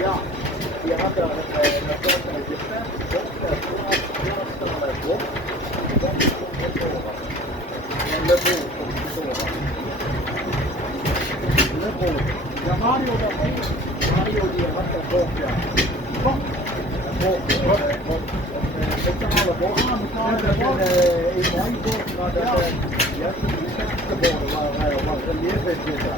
Ja, die had daar een gesprek gekocht, laatst aan het blok, en dan komt het doorgaan. En de boel komt het doorgaan. De boel. Ja, Mario dat ook. Mario die had dat blok, ja. Wat? Een blok, betalen blok. In mijn blok, maar dat, ja, die is de borden waar hij op wat relief is zitten.